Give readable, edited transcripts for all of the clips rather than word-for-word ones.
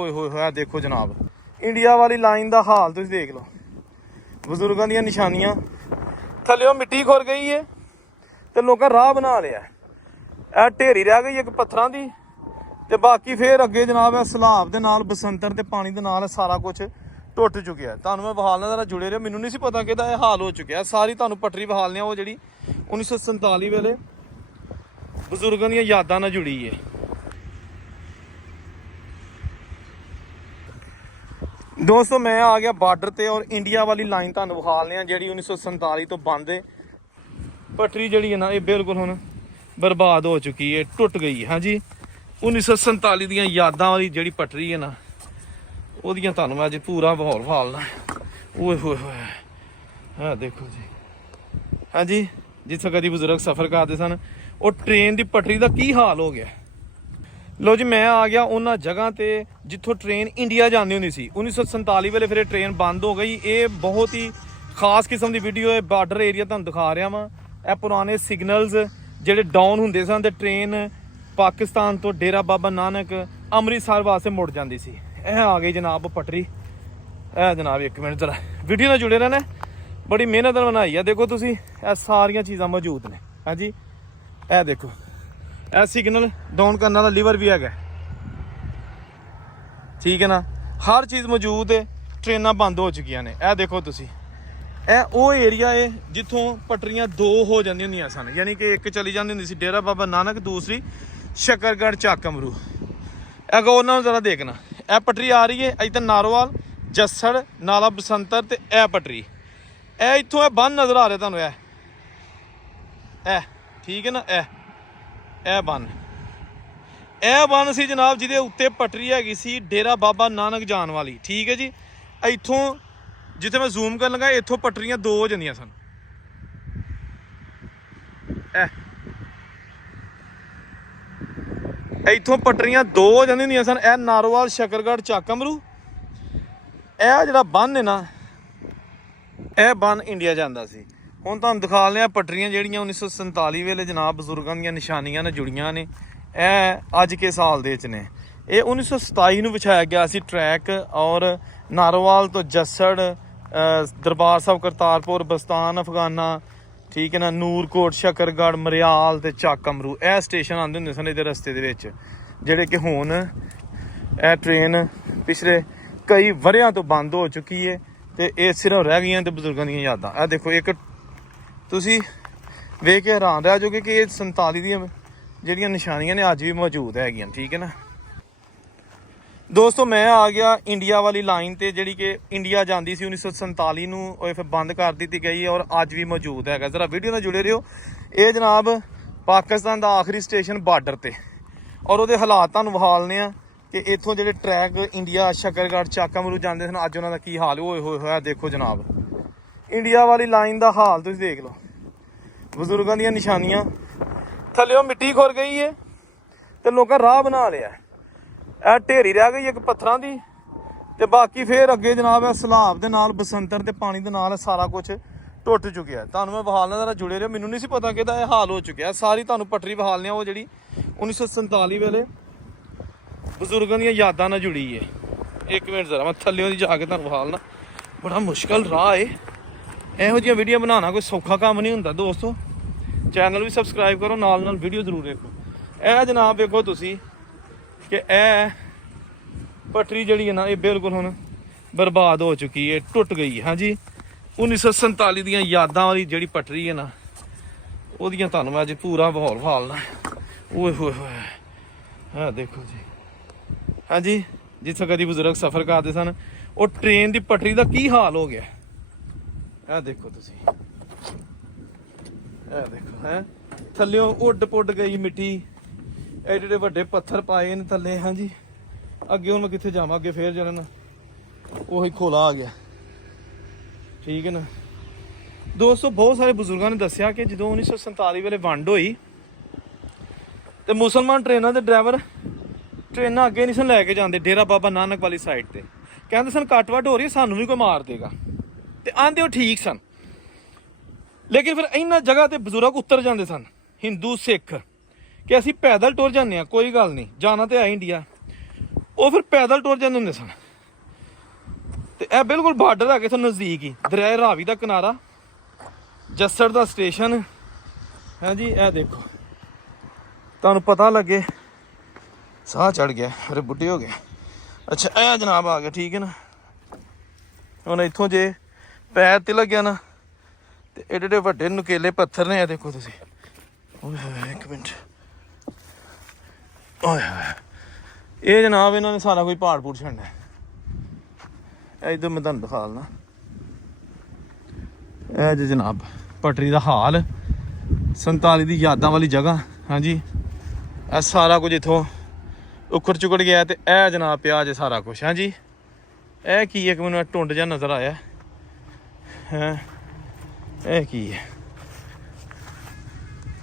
ਹੋਏ ਹੋਏ ਹੋਇਆ ਦੇਖੋ ਜਨਾਬ, ਇੰਡੀਆ ਵਾਲੀ ਲਾਈਨ ਦਾ ਹਾਲ ਤੁਸੀਂ ਦੇਖ ਲਓ। ਬਜ਼ੁਰਗਾਂ ਦੀਆਂ ਨਿਸ਼ਾਨੀਆਂ, ਥੱਲਿਓਂ ਮਿੱਟੀ ਖੁਰ ਗਈ ਹੈ ਤੇ ਲੋਕਾਂ ਰਾਹ ਬਣਾ ਲਿਆ। ਇਹ ਢੇਰੀ ਰਹਿ ਗਈ ਇੱਕ ਪੱਥਰਾਂ ਦੀ, ਤੇ ਬਾਕੀ ਫੇਰ ਅੱਗੇ ਜਨਾਬ ਇਹ ਸਲਾਬ ਦੇ ਨਾਲ ਬਸੰਤਰ ਤੇ ਪਾਣੀ ਦੇ ਨਾਲ ਸਾਰਾ ਕੁਝ ਟੁੱਟ ਚੁੱਕਿਆ। ਤੁਹਾਨੂੰ ਮੈਂ ਬਹਾਲ ਨਾਲ ਜੁੜੇ ਰਿਹਾ, ਮੈਨੂੰ ਨਹੀਂ ਸੀ ਪਤਾ ਕਿ ਇਹਦਾ ਇਹ ਹਾਲ ਹੋ ਚੁੱਕਿਆ। ਸਾਰੀ ਤੁਹਾਨੂੰ ਪਟਰੀ ਬਹਾਲ ਨੇ ਉਹ ਜਿਹੜੀ 1947 ਵੇਲੇ ਬਜ਼ੁਰਗਾਂ ਦੀਆਂ ਯਾਦਾਂ ਨਾਲ ਜੁੜੀ ਹੈ। ਦੋਸਤੋ ਮੈਂ ਆ ਗਿਆ ਬਾਰਡਰ ਤੇ, ਔਰ ਇੰਡੀਆ ਵਾਲੀ ਲਾਈਨ ਤੁਹਾਨੂੰ ਵਿਖਾਲਦੇ ਆ ਜਿਹੜੀ 1947 ਤੋਂ ਬੰਦ ਹੈ। ਪਟਰੀ ਜਿਹੜੀ ਹੈ ਨਾ ਇਹ ਬਿਲਕੁਲ ਹੁਣ ਬਰਬਾਦ ਹੋ ਚੁੱਕੀ ਹੈ, ਟੁੱਟ ਗਈ ਹੈ। ਹਾਂਜੀ 1947 ਦੀਆਂ ਯਾਦਾਂ ਵਾਲੀ ਜਿਹੜੀ ਪਟਰੀ ਹੈ ਨਾ, ਉਹਦੀਆਂ ਤੁਹਾਨੂੰ ਮੈਂ ਅੱਜ ਪੂਰਾ ਮਾਹੌਲ ਵਿਖਾਲਣਾ। ਓਏ ਹੋਏ ਹੋਏ ਹਾਂ ਦੇਖੋ ਜੀ। ਹਾਂਜੀ ਜਿੱਥੇ ਕਦੀ ਬਜ਼ੁਰਗ ਸਫ਼ਰ ਕਰਦੇ ਸਨ, ਉਹ ਟ੍ਰੇਨ ਦੀ ਪਟਰੀ ਦਾ ਕੀ ਹਾਲ ਹੋ ਗਿਆ। ਲੋ ਜੀ ਮੈਂ ਆ ਗਿਆ ਉਹਨਾਂ ਜਗ੍ਹਾ ਤੇ ਜਿੱਥੋਂ ਟ੍ਰੇਨ ਇੰਡੀਆ ਜਾਂਦੀ ਹੁੰਦੀ ਸੀ। 1947 ਵੇਲੇ ਫਿਰ ਇਹ ਟ੍ਰੇਨ ਬੰਦ ਹੋ ਗਈ। ਇਹ ਬਹੁਤ ਹੀ ਖਾਸ ਕਿਸਮ ਦੀ ਵੀਡੀਓ ਹੈ, ਬਾਰਡਰ ਏਰੀਆ ਤੁਹਾਨੂੰ ਦਿਖਾ ਰਿਹਾ ਵਾਂ। ਇਹ ਪੁਰਾਣੇ ਸਿਗਨਲਸ ਜਿਹੜੇ ਡਾਊਨ ਹੁੰਦੇ ਸਨ ਤੇ ਟ੍ਰੇਨ ਪਾਕਿਸਤਾਨ ਤੋਂ ਡੇਰਾ ਬਾਬਾ ਨਾਨਕ ਅੰਮ੍ਰਿਤਸਰ ਵਾਸਤੇ ਮੁੜ ਜਾਂਦੀ ਸੀ। ਇਹ ਆ ਗਈ ਜਨਾਬ ਪਟਰੀ। ਇਹ ਜਨਾਬ ਇੱਕ ਮਿੰਟ ਜ਼ਰਾ ਵੀਡੀਓ ਨਾਲ ਜੁੜੇ ਰਹਿਣਾ, ਬੜੀ ਮਿਹਨਤ ਨਾਲ ਬਣਾਈ ਆ। ਦੇਖੋ ਤੁਸੀਂ ਇਹ ਸਾਰੀਆਂ ਚੀਜ਼ਾਂ ਮੌਜੂਦ ਨੇ। ਹਾਂਜੀ ਇਹ ਦੇਖੋ, ਇਹ ਸਿਗਨਲ ਡਾਊਨ ਕਰਨ ਵਾਲਾ ਲੀਵਰ ਵੀ ਹੈਗਾ, ਠੀਕ ਹੈ ਨਾ, ਹਰ ਚੀਜ਼ ਮੌਜੂਦ ਹੈ। ਟ੍ਰੇਨਾਂ ਬੰਦ ਹੋ ਚੁੱਕੀਆਂ ਨੇ। ਇਹ ਦੇਖੋ ਤੁਸੀਂ, ਇਹ ਉਹ ਏਰੀਆ ਹੈ ਜਿੱਥੋਂ ਪਟਰੀਆਂ ਦੋ ਹੋ ਜਾਂਦੀਆਂ ਹੁੰਦੀਆਂ ਸਨ, ਯਾਨੀ ਕਿ ਇੱਕ ਚਲੀ ਜਾਂਦੀ ਹੁੰਦੀ ਸੀ ਡੇਰਾ ਬਾਬਾ ਨਾਨਕ, ਦੂਸਰੀ ਸ਼ਕਰਗੜ੍ਹ ਚੱਕ ਅਮਰੂ। ਇਹ ਉਹਨਾਂ ਨੂੰ ਜ਼ਰਾ ਦੇਖਣਾ, ਇਹ ਪਟਰੀ ਆ ਰਹੀ ਹੈ ਇੱਧਰ ਨਾਰੋਵਾਲ, ਜੱਸੜ, ਨਾਲਾ ਬਸੰਤਰ ਤੇ ਇਹ ਪਟਰੀ। ਇਹ ਇੱਥੋਂ ਇਹ ਬੰਨ ਨਜ਼ਰ ਆ ਰਿਹਾ ਤੁਹਾਨੂੰ, ਇਹ ਠੀਕ ਹੈ ਨਾ, ਇਹ ਬੰਨ ਸੀ ਜਨਾਬ, ਜਿਹਦੇ ਉੱਤੇ ਪਟਰੀ ਹੈਗੀ ਸੀ ਡੇਰਾ ਬਾਬਾ ਨਾਨਕ ਜਾਣ ਵਾਲੀ। ਠੀਕ ਹੈ ਜੀ, ਇੱਥੋਂ ਜਿੱਥੇ ਮੈਂ ਜ਼ੂਮ ਕਰਨ ਲੱਗਾ ਇੱਥੋਂ ਪਟਰੀਆਂ ਦੋ ਹੋ ਜਾਂਦੀਆਂ ਸਨ। ਇੱਥੋਂ ਪਟਰੀਆਂ ਦੋ ਹੋ ਜਾਂਦੀਆਂ ਹੁੰਦੀਆਂ ਸਨ। ਇਹ ਨਾਰੋਵਾਲ, ਸ਼ਕਰਗੜ੍ਹ, ਚੱਕ ਅਮਰੂ, ਇਹ ਜਿਹੜਾ ਬੰਨ ਹੈ ਨਾ, ਇਹ ਬੰਨ ਇੰਡੀਆ ਜਾਂਦਾ ਸੀ। ਹੁਣ ਤੁਹਾਨੂੰ ਦਿਖਾ ਲਿਆ ਪਟਰੀਆਂ ਜਿਹੜੀਆਂ 1947 ਵੇਲੇ ਜਨਾਬ ਬਜ਼ੁਰਗਾਂ ਦੀਆਂ ਨਿਸ਼ਾਨੀਆਂ ਨਾਲ ਜੁੜੀਆਂ ਨੇ। ਇਹ ਅੱਜ ਕੇ ਸਾਲ ਦੇ ਵਿੱਚ ਨੇ। ਇਹ 1927 ਨੂੰ ਵਿਛਾਇਆ ਗਿਆ ਸੀ ਟਰੈਕ, ਔਰ ਨਾਰੋਵਾਲ ਤੋਂ ਜੱਸੜ, ਦਰਬਾਰ ਸਾਹਿਬ ਕਰਤਾਰਪੁਰ, ਬਸਤਾਨ ਅਫਗਾਨਾ, ਠੀਕ ਹੈ ਨਾ, ਨੂਰਕੋਟ, ਸ਼ਕਰਗੜ੍ਹ, ਮਰਿਆਲ ਤੇ ਚੱਕ ਅਮਰੂ, ਇਹ ਸਟੇਸ਼ਨ ਆਉਂਦੇ ਹੁੰਦੇ ਸਨ ਇਹਦੇ ਰਸਤੇ ਦੇ ਵਿੱਚ, ਜਿਹੜੇ ਕਿ ਹੁਣ ਇਹ ਟ੍ਰੇਨ ਪਿਛਲੇ ਕਈ ਵਰ੍ਹਿਆਂ ਤੋਂ ਬੰਦ ਹੋ ਚੁੱਕੀ ਹੈ ਤੇ ਇਹ ਸਿਰਫ ਰਹਿ ਗਈਆਂ ਤੇ ਬਜ਼ੁਰਗਾਂ ਦੀਆਂ ਯਾਦਾਂ। ਇਹ ਦੇਖੋ, ਇੱਕ ਤੁਸੀਂ ਵੇਖ ਕੇ ਹੈਰਾਨ ਰਹਿ ਜਾਓਗੇ ਕਿ ਇਹ 47 ਦੀਆਂ ਜਿਹੜੀਆਂ ਨਿਸ਼ਾਨੀਆਂ ਨੇ ਅੱਜ ਵੀ ਮੌਜੂਦ ਹੈਗੀਆਂ। ਠੀਕ ਹੈ ਨਾ ਦੋਸਤੋ, ਮੈਂ ਆ ਗਿਆ ਇੰਡੀਆ ਵਾਲੀ ਲਾਈਨ ਤੇ, ਜਿਹੜੀ ਕਿ ਇੰਡੀਆ ਜਾਂਦੀ ਸੀ 1947 ਨੂੰ, ਉਹ ਫਿਰ ਬੰਦ ਕਰ ਦਿੱਤੀ ਗਈ ਹੈ ਔਰ ਅੱਜ ਵੀ ਮੌਜੂਦ ਹੈਗਾ। ਜ਼ਰਾ ਵੀਡੀਓ ਨਾਲ ਜੁੜੇ ਰਹੋ। ਇਹ ਜਨਾਬ ਪਾਕਿਸਤਾਨ ਦਾ ਆਖਰੀ ਸਟੇਸ਼ਨ ਬਾਰਡਰ ਤੇ, ਔਰ ਉਹਦੇ ਹਾਲਾਤ ਤੁਹਾਨੂੰ ਵਿਖਾਲਨੇ ਆ ਕਿ ਇੱਥੋਂ ਜਿਹੜੇ ਟਰੈਕ ਇੰਡੀਆ, ਸ਼ਕਰਗੜ੍ਹ, ਚੱਕ ਅਮਰੂ ਜਾਂਦੇ ਸਨ, ਅੱਜ ਉਹਨਾਂ ਦਾ ਕੀ ਹਾਲ ਹੋਏ ਹੋਇਆ ਦੇਖੋ ਜਨਾਬ। ਇੰਡੀਆ ਵਾਲੀ ਲਾਈਨ ਦਾ ਹਾਲ ਤੁਸੀਂ ਦੇਖ ਲਓ। ਬਜ਼ੁਰਗਾਂ ਦੀਆਂ ਨਿਸ਼ਾਨੀਆਂ, ਥੱਲਿਓਂ ਮਿੱਟੀ ਖੁਰ ਗਈ ਹੈ ਤੇ ਲੋਕਾਂ ਰਾਹ ਬਣਾ ਲਿਆ। ਇਹ ਢੇਰੀ ਰਹਿ ਗਈ ਇੱਕ ਪੱਥਰਾਂ ਦੀ, ਤੇ ਬਾਕੀ ਫੇਰ ਅੱਗੇ ਜਨਾਬ ਇਹ ਸਲਾਬ ਦੇ ਨਾਲ ਬਸੰਤਰ ਤੇ ਪਾਣੀ ਦੇ ਨਾਲ ਸਾਰਾ ਕੁਝ ਟੁੱਟ ਚੁੱਕਿਆ। ਤੁਹਾਨੂੰ ਮੈਂ ਬਹਾਲ ਨਾਲ ਜੁੜੇ ਰਿਹਾ, ਮੈਨੂੰ ਨਹੀਂ ਸੀ ਪਤਾ ਕਿ ਇਹਦਾ ਇਹ ਹਾਲ ਹੋ ਚੁੱਕਿਆ। ਸਾਰੀ ਤੁਹਾਨੂੰ ਪਟਰੀ ਬਹਾਲਨੇ ਆ ਉਹ ਜਿਹੜੀ 1947 ਵੇਲੇ ਬਜ਼ੁਰਗਾਂ ਦੀਆਂ ਯਾਦਾਂ ਨਾਲ ਜੁੜੀ ਹੈ। ਇੱਕ ਮਿੰਟ ਜ਼ਰਾ ਮੈਂ ਥੱਲਿਓਂ ਦੀ ਜਾ ਕੇ ਤੁਹਾਨੂੰ ਬਹਾਲਣਾ, ਬੜਾ ਮੁਸ਼ਕਲ ਰਾਹ ਹੈ। ਇਹੋ ਜਿਹੀਆਂ ਵੀਡੀਓ ਬਣਾਉਣਾ ਕੋਈ ਸੌਖਾ ਕੰਮ ਨਹੀਂ ਹੁੰਦਾ ਦੋਸਤੋ। ਚੈਨਲ ਵੀ ਸਬਸਕ੍ਰਾਈਬ ਕਰੋ, ਨਾਲ ਨਾਲ ਵੀਡੀਓ ਜ਼ਰੂਰ ਦੇਖੋ। ਇਹ ਜਨਾਬ ਵੇਖੋ ਤੁਸੀਂ ਕਿ ਇਹ ਪਟਰੀ ਜਿਹੜੀ ਹੈ ਨਾ, ਇਹ ਬਿਲਕੁਲ ਹੁਣ ਬਰਬਾਦ ਹੋ ਚੁੱਕੀ ਹੈ, ਟੁੱਟ ਗਈ ਹੈ। ਹਾਂਜੀ 1947 ਦੀਆਂ ਯਾਦਾਂ ਵਾਲੀ ਜਿਹੜੀ ਪਟਰੀ ਹੈ ਨਾ, ਉਹਦੀਆਂ ਤੁਹਾਨੂੰ ਮੈਂ ਅੱਜ ਪੂਰਾ ਮਾਹੌਲ ਵਿਖਾਲਣਾ। ਓਏ ਹੋਏ ਹੋਏ ਹਾਂ ਦੇਖੋ ਜੀ। ਹਾਂਜੀ ਜਿੱਥੇ ਕਦੀ ਬਜ਼ੁਰਗ ਸਫ਼ਰ ਕਰਦੇ ਸਨ, ਉਹ ਟ੍ਰੇਨ ਦੀ ਪਟਰੀ ਦਾ ਕੀ ਹਾਲ ਹੋ ਗਿਆ। ਇਹ ਦੇਖੋ ਤੁਸੀਂ, ਇਹ ਦੇਖੋ ਹੈ ਥੱਲਿਓਂ ਉੱਡ ਪੁੱਡ ਗਈ ਮਿੱਟੀ, ਐਡੇ ਵੱਡੇ ਪੱਥਰ ਪਾਏ ਨੇ ਥੱਲੇ। ਹਾਂਜੀ ਅੱਗੇ ਹੁਣ ਮੈਂ ਕਿੱਥੇ ਜਾਵਾਂ, ਅੱਗੇ ਫੇਰ ਜਰਨ ਉਹੀ ਖੋਲਾ ਆ ਗਿਆ। ਠੀਕ ਹੈ ਨਾ ਦੋਸਤੋ, ਬਹੁਤ ਸਾਰੇ ਬਜ਼ੁਰਗਾਂ ਨੇ ਦੱਸਿਆ ਕਿ ਜਦੋਂ 1947 ਵੇਲੇ ਵੰਡ ਹੋਈ ਤੇ ਮੁਸਲਮਾਨ ਟ੍ਰੇਨਾਂ ਦੇ ਡਰਾਈਵਰ ਟ੍ਰੇਨਾਂ ਅੱਗੇ ਨਹੀਂ ਸਨ ਲੈ ਕੇ ਜਾਂਦੇ ਡੇਰਾ ਬਾਬਾ ਨਾਨਕ ਵਾਲੀ ਸਾਈਡ ਤੇ। ਕਹਿੰਦੇ ਸਨ ਕੱਟ ਵੱਢ ਹੋ ਰਹੀ, ਸਾਨੂੰ ਵੀ ਕੋਈ ਮਾਰ ਦੇਗਾ, ਤੇ ਆਂਦੇ ਉਹ ਠੀਕ ਸਨ। ਲੇਕਿਨ ਫਿਰ ਇਹਨਾਂ ਜਗ੍ਹਾ ਤੇ ਬਜ਼ੁਰਗ ਉਤਰ ਜਾਂਦੇ ਸਨ, ਹਿੰਦੂ ਸਿੱਖ, ਕਿ ਅਸੀਂ ਪੈਦਲ ਟੁਰ ਜਾਂਦੇ ਹਾਂ, ਕੋਈ ਗੱਲ ਨਹੀਂ, ਜਾਣਾ ਤੇ ਹੈ ਇੰਡੀਆ। ਉਹ ਫਿਰ ਪੈਦਲ ਟੁਰ ਜਾਂਦੇ ਹੁੰਦੇ ਸਨ। ਤੇ ਇਹ ਬਿਲਕੁਲ ਬਾਰਡਰ ਹੈਗੇ ਤੁਹਾਨੂੰ ਨਜ਼ਦੀਕ ਹੀ, ਦਰਿਆ ਰਾਵੀ ਦਾ ਕਿਨਾਰਾ, ਜੱਸੜ ਦਾ ਸਟੇਸ਼ਨ ਹੈ ਜੀ। ਇਹ ਦੇਖੋ ਤੁਹਾਨੂੰ ਪਤਾ ਲੱਗੇ, ਸਾਹ ਚੜ ਗਿਆ, ਮੇਰੇ ਬੁੱਢੇ ਹੋ ਗਏ। ਅੱਛਾ ਇਹ ਜਨਾਬ ਆ ਗਿਆ, ਠੀਕ ਹੈ ਨਾ। ਹੁਣ ਇੱਥੋਂ ਜੇ ਪੈਰ ਤਿਲਕ ਗਿਆ ਨਾ ਤੇ ਏਡੇ ਏਡੇ ਵੱਡੇ ਨੁਕੇਲੇ ਪੱਥਰ ਨੇ। ਇਹ ਦੇਖੋ ਤੁਸੀਂ, ਇੱਕ ਮਿੰਟ, ਓਏ ਹੋਏ, ਇਹ ਜਨਾਬ ਇਹਨਾਂ ਨੇ ਸਾਰਾ ਕੋਈ ਪਹਾੜ ਪੂੜ ਛੱਡਣਾ। ਇੱਧਰ ਮੈਂ ਤੁਹਾਨੂੰ ਦਿਖਾ ਦੇਣਾ, ਇਹ ਜੀ ਜਨਾਬ ਪਟਰੀ ਦਾ ਹਾਲ, 47 ਦੀ ਯਾਦਾਂ ਵਾਲੀ ਜਗ੍ਹਾ। ਹਾਂਜੀ ਇਹ ਸਾਰਾ ਕੁਝ ਇੱਥੋਂ ਉਖੜ ਚੁਕੜ ਗਿਆ ਤੇ ਇਹ ਜਨਾਬ ਪਿਆ ਜੇ ਸਾਰਾ ਕੁਝ। ਹਾਂਜੀ ਇਹ ਕੀ ਹੈ ਕਿ ਮੈਨੂੰ ਟੁੰਡ ਜਿਹਾ ਨਜ਼ਰ ਆਇਆ ਹੈ, ਇਹ ਕੀ ਹੈ?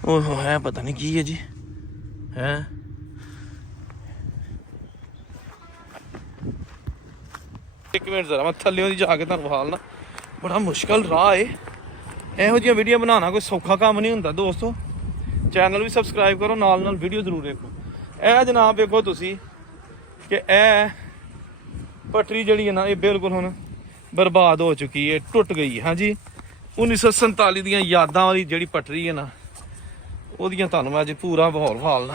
ਉਹ ਹੈ ਪਤਾ ਨਹੀਂ ਕੀ ਹੈ ਜੀ, ਹੈ ਇੱਕ ਮਿੰਟ ਜ਼ਰਾ ਮੈਂ ਥੱਲੇ ਦੀ ਜਾ ਕੇ ਤੁਹਾਨੂੰ ਵਿਖਾਲਣਾ। ਬੜਾ ਮੁਸ਼ਕਲ ਰਾਹ ਏ, ਇਹੋ ਜਿਹੀਆਂ ਵੀਡੀਓ ਬਣਾਉਣਾ ਕੋਈ ਸੌਖਾ ਕੰਮ ਨਹੀਂ ਹੁੰਦਾ ਦੋਸਤੋ। ਚੈਨਲ ਵੀ ਸਬਸਕ੍ਰਾਈਬ ਕਰੋ, ਨਾਲ ਨਾਲ ਵੀਡੀਓ ਜ਼ਰੂਰ ਦੇਖੋ। ਇਹ ਜਨਾਬ ਵੇਖੋ ਤੁਸੀਂ ਕਿ ਇਹ ਪਟਰੀ ਜਿਹੜੀ ਹੈ ਨਾ, ਇਹ ਬਿਲਕੁਲ ਹੁਣ ਬਰਬਾਦ ਹੋ ਚੁੱਕੀ ਹੈ, ਟੁੱਟ ਗਈ ਹੈ। ਹਾਂਜੀ 1947 ਦੀਆਂ ਯਾਦਾਂ ਵਾਲੀ ਜਿਹੜੀ ਪਟਰੀ ਹੈ ਨਾ, ਉਹਦੀਆਂ ਤੁਹਾਨੂੰ ਮੈਂ ਅੱਜ ਪੂਰਾ ਮਾਹੌਲ ਵਿਖਾਲਣਾ।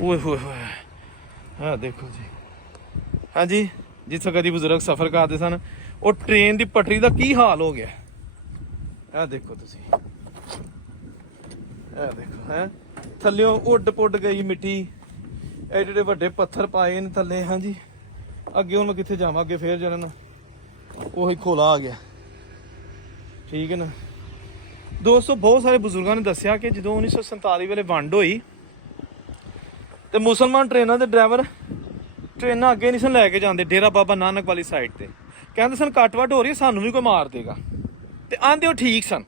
ਓਏ ਹੋਏ ਹੋਏ, ਹਾਂ ਦੇਖੋ ਜੀ। ਹਾਂਜੀ ਜਿੱਥੇ ਕਦੀ ਬਜ਼ੁਰਗ ਸਫ਼ਰ ਕਰਦੇ ਸਨ, ਉਹ ਟ੍ਰੇਨ ਦੀ ਪਟਰੀ ਦਾ ਕੀ ਹਾਲ ਹੋ ਗਿਆ। ਇਹ ਦੇਖੋ ਤੁਸੀਂ, ਇਹ ਦੇਖੋ ਹੈ ਥੱਲਿਓਂ ਉੱਡ ਪੁੱਡ ਗਈ ਮਿੱਟੀ, ਐਡੇ ਐਡੇ ਵੱਡੇ ਪੱਥਰ ਪਾਏ ਨੇ ਥੱਲੇ। ਹਾਂਜੀ ਅੱਗੇ ਹੁਣ ਮੈਂ ਕਿੱਥੇ ਜਾਵਾਂ, ਅੱਗੇ ਫੇਰ ਜਾਣਾ ਨਾ ਉਹੀ ਖੋਲਾ ਆ ਗਿਆ, ਠੀਕ ਹੈ ਨਾ ਦੋਸਤੋ। ਬਹੁਤ ਸਾਰੇ ਬਜ਼ੁਰਗਾਂ ਨੇ ਦੱਸਿਆ ਕਿ ਜਦੋਂ 1947 ਵੇਲੇ ਵੰਡ ਹੋਈ ਤੇ ਮੁਸਲਮਾਨ ਟ੍ਰੇਨਾਂ ਦੇ ਡਰਾਈਵਰ ਟ੍ਰੇਨਾਂ ਅੱਗੇ ਨਹੀਂ ਸਨ ਲੈ ਕੇ ਜਾਂਦੇ ਡੇਰਾ ਬਾਬਾ ਨਾਨਕ ਵਾਲੀ ਸਾਈਡ ਤੇ। ਕਹਿੰਦੇ ਸਨ ਕੱਟ ਵੱਢ ਹੋ ਰਹੀ, ਸਾਨੂੰ ਵੀ ਕੋਈ ਮਾਰ ਦੇਗਾ, ਤੇ ਆਂਦੇ ਉਹ ਠੀਕ ਸਨ।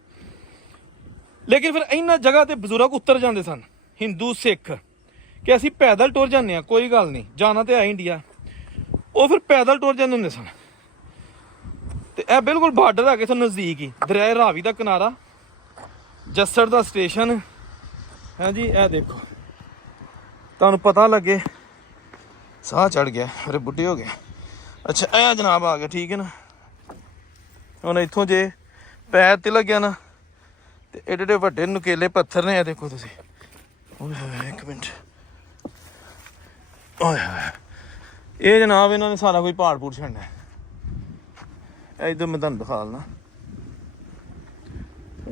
ਲੇਕਿਨ ਫਿਰ ਇਹਨਾਂ ਜਗ੍ਹਾ ਤੇ ਬਜ਼ੁਰਗ ਉਤਰ ਜਾਂਦੇ ਸਨ, ਹਿੰਦੂ ਸਿੱਖ, ਕਿ ਅਸੀਂ ਪੈਦਲ ਟੁਰ ਜਾਂਦੇ ਹਾਂ, ਕੋਈ ਗੱਲ ਨਹੀਂ, ਜਾਣਾ ਤੇ ਹੈ ਇੰਡੀਆ। ਉਹ ਫਿਰ ਪੈਦਲ ਟੁਰ ਜਾਂਦੇ ਹੁੰਦੇ ਸਨ। ਤੇ ਇਹ ਬਿਲਕੁਲ ਬਾਰਡਰ ਹੈਗੇ ਤੁਹਾਨੂੰ ਨਜ਼ਦੀਕ ਹੀ, ਦਰਿਆ ਰਾਵੀ ਦਾ ਕਿਨਾਰਾ, ਜੱਸੜ ਦਾ ਸਟੇਸ਼ਨ ਹੈ ਜੀ। ਇਹ ਦੇਖੋ ਤੁਹਾਨੂੰ ਪਤਾ ਲੱਗੇ, ਸਾਹ ਚੜ ਗਿਆ, ਮੇਰੇ ਬੁੱਢੇ ਹੋ ਗਏ। ਅੱਛਾ ਇਹ ਜਨਾਬ ਆ ਗਿਆ, ਠੀਕ ਹੈ ਨਾ। ਹੁਣ ਇੱਥੋਂ ਜੇ ਪੈਰ ਤਿਲਕ ਗਿਆ ਨਾ ਤੇ ਏਡੇ ਏਡੇ ਵੱਡੇ ਨੁਕੇਲੇ ਪੱਥਰ ਨੇ। ਇਹ ਦੇਖੋ ਤੁਸੀਂ, ਓਏ ਹੋਏ, ਇੱਕ ਮਿੰਟ, ਓਏ ਹੋਏ, ਇਹ ਜਨਾਬ ਇਹਨਾਂ ਨੇ ਸਾਰਾ ਕੋਈ ਪਹਾੜ ਪੂੜ ਛੱਡਣਾ। ਇੱਧਰ ਮੈਂ ਤੁਹਾਨੂੰ ਦਿਖਾ ਦੇਣਾ,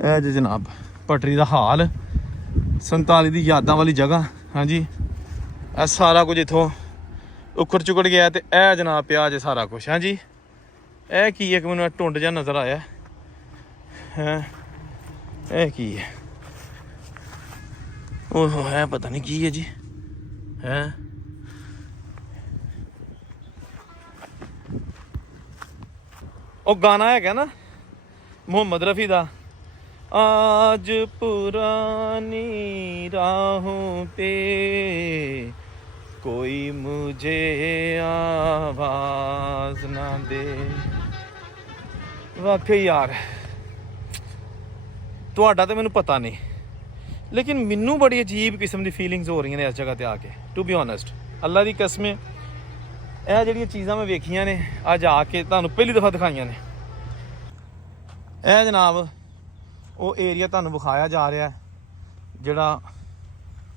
ਇਹ ਜੀ ਜਨਾਬ ਪਟਰੀ ਦਾ ਹਾਲ, 47 ਦੀ ਯਾਦਾਂ ਵਾਲੀ ਜਗ੍ਹਾ। ਹਾਂਜੀ ਇਹ ਸਾਰਾ ਕੁਝ ਇੱਥੋਂ ਉਖੜ ਚੁਕੜ ਗਿਆ ਤੇ ਇਹ ਜਨਾਬ ਪਿਆ ਜੇ ਸਾਰਾ ਕੁਝ। ਹਾਂਜੀ ਇਹ ਕੀ ਹੈ ਕਿ ਮੈਨੂੰ ਟੁੰਡ ਜਿਹਾ ਨਜ਼ਰ ਆਇਆ ਹੈ, ਇਹ ਕੀ ਹੈ? ਉਹ ਹੈ ਪਤਾ ਨਹੀਂ ਕੀ ਹੈ ਜੀ, ਹੈ ਉਹ ਗਾਣਾ ਹੈਗਾ ਨਾ ਮੁਹੰਮਦ ਰਫੀ ਦਾ, आज पुरानी राहों पे कोई मुझे आवाज ना दे। वाकई यार ਤੁਹਾਡਾ ਤੇ ਮੈਨੂੰ ਪਤਾ ਨਹੀਂ, ਲੇਕਿਨ ਮੈਨੂੰ ਬੜੀ ਅਜੀਬ ਕਿਸਮ ਦੀ ਫੀਲਿੰਗਸ ਹੋ ਰਹੀਆਂ ਨੇ ਇਸ ਜਗ੍ਹਾ ਤੇ ਆ ਕੇ। ਟੂ ਬੀ ਓਨੈਸਟ, ਅੱਲਾ ਦੀ ਕਸਮ, ਇਹ ਜਿਹੜੀਆਂ ਚੀਜ਼ਾਂ ਮੈਂ ਵੇਖੀਆਂ ਨੇ ਅੱਜ ਆ ਕੇ ਤੁਹਾਨੂੰ ਪਹਿਲੀ ਦਫਾ ਦਿਖਾਈਆਂ ਨੇ। ਇਹ ਜਨਾਬ ਉਹ ਏਰੀਆ ਤੁਹਾਨੂੰ ਵਿਖਾਇਆ ਜਾ ਰਿਹਾ ਜਿਹੜਾ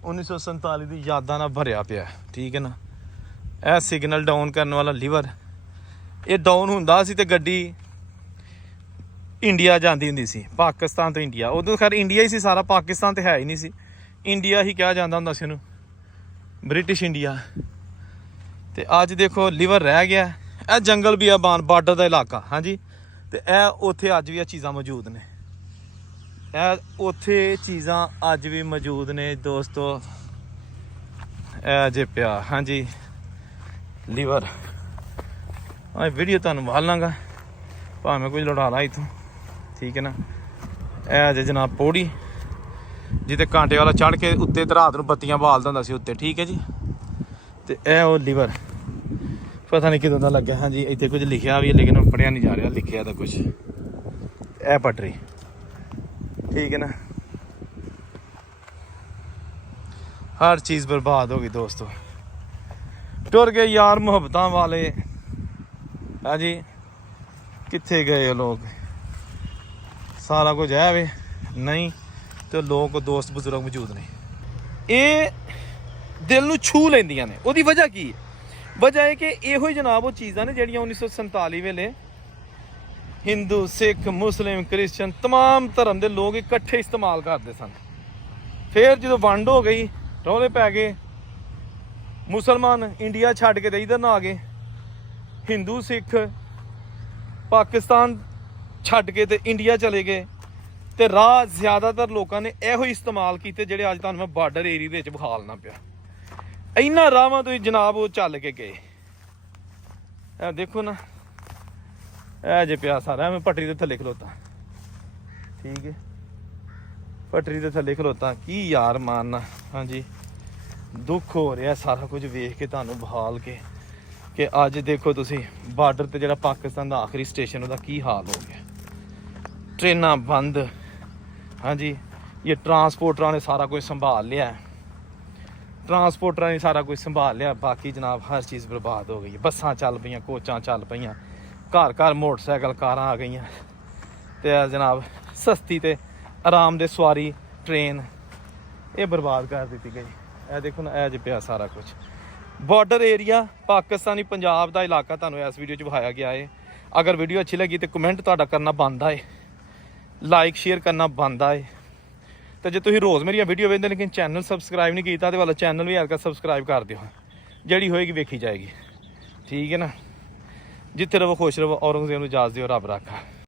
1947 ਦੀ ਯਾਦਾਂ ਨਾਲ ਭਰਿਆ ਪਿਆ, ਠੀਕ ਹੈ ਨਾ। ਇਹ ਸਿਗਨਲ ਡਾਊਨ ਕਰਨ ਵਾਲਾ ਲੀਵਰ, ਇਹ ਡਾਊਨ ਹੁੰਦਾ ਸੀ ਤੇ ਗੱਡੀ ਇੰਡੀਆ ਜਾਂਦੀ ਹੁੰਦੀ ਸੀ, ਪਾਕਿਸਤਾਨ ਤੋਂ ਇੰਡੀਆ। ਉਦੋਂ ਖੈਰ ਇੰਡੀਆ ਹੀ ਸੀ ਸਾਰਾ, ਪਾਕਿਸਤਾਨ ਤੇ ਹੈ ਹੀ ਨਹੀਂ ਸੀ, ਇੰਡੀਆ ਹੀ ਕਿਹਾ ਜਾਂਦਾ ਹੁੰਦਾ ਸੀ ਉਹਨੂੰ, ਬ੍ਰਿਟਿਸ਼ ਇੰਡੀਆ। ਤੇ ਅੱਜ ਦੇਖੋ ਲੀਵਰ ਰਹਿ ਗਿਆ। ਇਹ ਜੰਗਲ ਬਿਆਬਾਨ ਬਾਰਡਰ ਦਾ ਇਲਾਕਾ। ਹਾਂਜੀ ਤੇ ਇਹ ਉੱਥੇ ਅੱਜ ਵੀ ਇਹ ਚੀਜ਼ਾਂ ਮੌਜੂਦ ਨੇ, ਇਹ ਉੱਥੇ ਚੀਜ਼ਾਂ ਅੱਜ ਵੀ ਮੌਜੂਦ ਨੇ ਦੋਸਤੋ। ਇਹ ਜੇ ਪਿਆ ਹਾਂਜੀ ਲੀਵਰ। ਆ ਵੀਡੀਓ ਤੁਹਾਨੂੰ ਵਾਲ ਲਾਂਗਾ ਭਾਵੇਂ ਕੁਝ ਲੜਾ ਲਾ ਇੱਥੋਂ, ਠੀਕ ਹੈ ਨਾ। ਇਹ ਜੇ ਜਨਾਬ ਪੌੜੀ ਜਿੱਥੇ ਕਾਂਟੇ ਵਾਲਾ ਚੜ੍ਹ ਕੇ ਉੱਤੇ ਤੇ ਰਾਤ ਨੂੰ ਬੱਤੀਆਂ ਬਾਲਦਾ ਹੁੰਦਾ ਸੀ ਉੱਤੇ, ਠੀਕ ਹੈ ਜੀ। ਤੇ ਇਹ ਉਹ ਲੀਵਰ ਪਤਾ ਨਹੀਂ ਕਿਦੋਂ ਦਾ ਲੱਗਿਆ। ਹਾਂਜੀ ਇੱਥੇ ਕੁਝ ਲਿਖਿਆ ਵੀ ਹੈ ਲੇਕਿਨ ਪੜ੍ਹਿਆ ਨਹੀਂ ਜਾ ਰਿਹਾ, ਲਿਖਿਆ ਤਾਂ ਕੁਛ। ਇਹ ਪਟਰੀ, ਠੀਕ ਹੈ ਨਾ। ਹਰ ਚੀਜ਼ ਬਰਬਾਦ ਹੋ ਗਈ ਦੋਸਤੋ। ਟੁਰ ਗਏ ਯਾਰ ਮੁਹੱਬਤਾਂ ਵਾਲੇ। ਹੈ ਜੀ, ਕਿੱਥੇ ਗਏ ਉਹ ਲੋਕ? ਸਾਰਾ ਕੁਝ ਹੈ ਵੇ ਨਹੀਂ ਤੇ ਲੋਕ ਦੋਸਤ ਬਜ਼ੁਰਗ ਮੌਜੂਦ ਨੇ। ਇਹ ਦਿਲ ਨੂੰ ਛੂ ਲੈਂਦੀਆਂ ਨੇ। ਉਹਦੀ ਵਜ੍ਹਾ ਕੀ ਹੈ? ਵਜ੍ਹਾ ਹੈ ਕਿ ਇਹੋ ਹੀ ਜਨਾਬ ਉਹ ਚੀਜ਼ਾਂ ਨੇ ਜਿਹੜੀਆਂ 1947 ਵੇਲੇ ਹਿੰਦੂ, ਸਿੱਖ, ਮੁਸਲਿਮ, ਕ੍ਰਿਸਚਨ ਤਮਾਮ ਧਰਮ ਦੇ ਲੋਕ ਇਕੱਠੇ ਇਸਤੇਮਾਲ ਕਰਦੇ ਸਨ। ਫਿਰ ਜਦੋਂ ਵੰਡ ਹੋ ਗਈ, ਰੌਲੇ ਪੈ ਗਏ, ਮੁਸਲਮਾਨ ਇੰਡੀਆ ਛੱਡ ਕੇ ਤੇ ਇੱਧਰ ਨਾ ਆ ਗਏ, ਹਿੰਦੂ ਸਿੱਖ ਪਾਕਿਸਤਾਨ ਛੱਡ ਕੇ ਤੇ ਇੰਡੀਆ ਚਲੇ ਗਏ, ਤੇ ਰਾਹ ਜ਼ਿਆਦਾਤਰ ਲੋਕਾਂ ਨੇ ਇਹੋ ਹੀ ਇਸਤੇਮਾਲ ਕੀਤੇ ਜਿਹੜੇ ਅੱਜ ਤੁਹਾਨੂੰ ਮੈਂ ਬਾਰਡਰ ਏਰੀਆ ਵਿੱਚ ਵਿਖਾਲਣਾ ਪਿਆ। ਇਹਨਾਂ ਰਾਹਾਂ ਤੋਂ ਹੀ ਜਨਾਬ ਉਹ ਚੱਲ ਕੇ ਗਏ। ਇਹ ਦੇਖੋ ਨਾ, ਇਹ ਜੇ ਪਿਆ ਸਾਰਾ ਮੈਂ ਪਟਰੀ ਦੇ ਥੱਲੇ ਖਲੋਤਾ। ਠੀਕ ਹੈ, ਪਟਰੀ ਦੇ ਥੱਲੇ ਖਲੋਤਾ। ਕੀ ਯਾਰ ਮਾਰਨਾ। ਹਾਂਜੀ, ਦੁੱਖ ਹੋ ਰਿਹਾ ਸਾਰਾ ਕੁਝ ਵੇਖ ਕੇ ਤੁਹਾਨੂੰ ਬਹਾਲ ਕੇ ਕਿ ਅੱਜ ਦੇਖੋ ਤੁਸੀਂ ਬਾਰਡਰ ਤੇ ਜਿਹੜਾ ਪਾਕਿਸਤਾਨ ਦਾ ਆਖਰੀ ਸਟੇਸ਼ਨ ਉਹਦਾ ਕੀ ਹਾਲ ਹੋ ਗਿਆ। ਟ੍ਰੇਨਾਂ ਬੰਦ। ਹਾਂਜੀ, ਇਹ ਟਰਾਂਸਪੋਰਟਰਾਂ ਨੇ ਸਾਰਾ ਕੁਝ ਸੰਭਾਲ ਲਿਆ। ਟਰਾਂਸਪੋਰਟਰਾਂ ਨੇ ਸਾਰਾ ਕੁਝ ਸੰਭਾਲ ਲਿਆ। ਬਾਕੀ ਜਨਾਬ ਹਰ ਚੀਜ਼ ਬਰਬਾਦ ਹੋ ਗਈ। ਬੱਸਾਂ ਚੱਲ ਪਈਆਂ, ਕੋਚਾਂ ਚੱਲ ਪਈਆਂ, ਘਰ ਘਰ ਮੋਟਰਸਾਈਕਲ ਕਾਰਾਂ ਆ ਗਈਆਂ, ਤੇ ਜਨਾਬ ਸਸਤੀ ਤੇ ਆਰਾਮ ਦੇ ਸਵਾਰੀ ਟ੍ਰੇਨ ਇਹ ਬਰਬਾਦ ਕਰ ਦਿੱਤੀ ਗਈ। ਇਹ ਦੇਖੋ ਨਾ, ਇਹ ਜੇ ਪਿਆ ਸਾਰਾ ਕੁਝ। ਬਾਰਡਰ ਏਰੀਆ ਪਾਕਿਸਤਾਨੀ ਪੰਜਾਬ ਦਾ ਇਲਾਕਾ ਤੁਹਾਨੂੰ ਇਸ ਵੀਡੀਓ 'ਚ ਵਿਖਾਇਆ ਗਿਆ ਹੈ। ਅਗਰ ਵੀਡੀਓ ਅੱਛੀ ਲੱਗੀ ਤੇ ਕਮੈਂਟ ਤੁਹਾਡਾ ਕਰਨਾ ਬਣਦਾ ਹੈ, ਲਾਈਕ ਸ਼ੇਅਰ ਕਰਨਾ ਬਣਦਾ ਹੈ। ਤੇ ਜੇ ਤੁਸੀਂ ਰੋਜ਼ ਮੇਰੀਆਂ ਵੀਡੀਓ ਵੇਖਦੇ ਲੇਕਿਨ ਚੈਨਲ ਸਬਸਕ੍ਰਾਈਬ ਨਹੀਂ ਕੀਤਾ ਤੇ ਵਾਲਾ ਚੈਨਲ ਵੀ ਹਲਕਾ ਸਬਸਕ੍ਰਾਈਬ ਕਰ ਦਿਓ। ਜਿਹੜੀ ਹੋਏਗੀ ਵੇਖੀ ਜਾਏਗੀ। ਠੀਕ ਹੈ ਨਾ। ਜਿੱਥੇ ਰਹੋ ਖੁਸ਼ ਰਹੋ। ਔਰੰਗਜ਼ੇਬ ਨੂੰ ਇਜਾਜ਼ਤ ਦਿਓ। ਰੱਬ ਰਾਖਾ।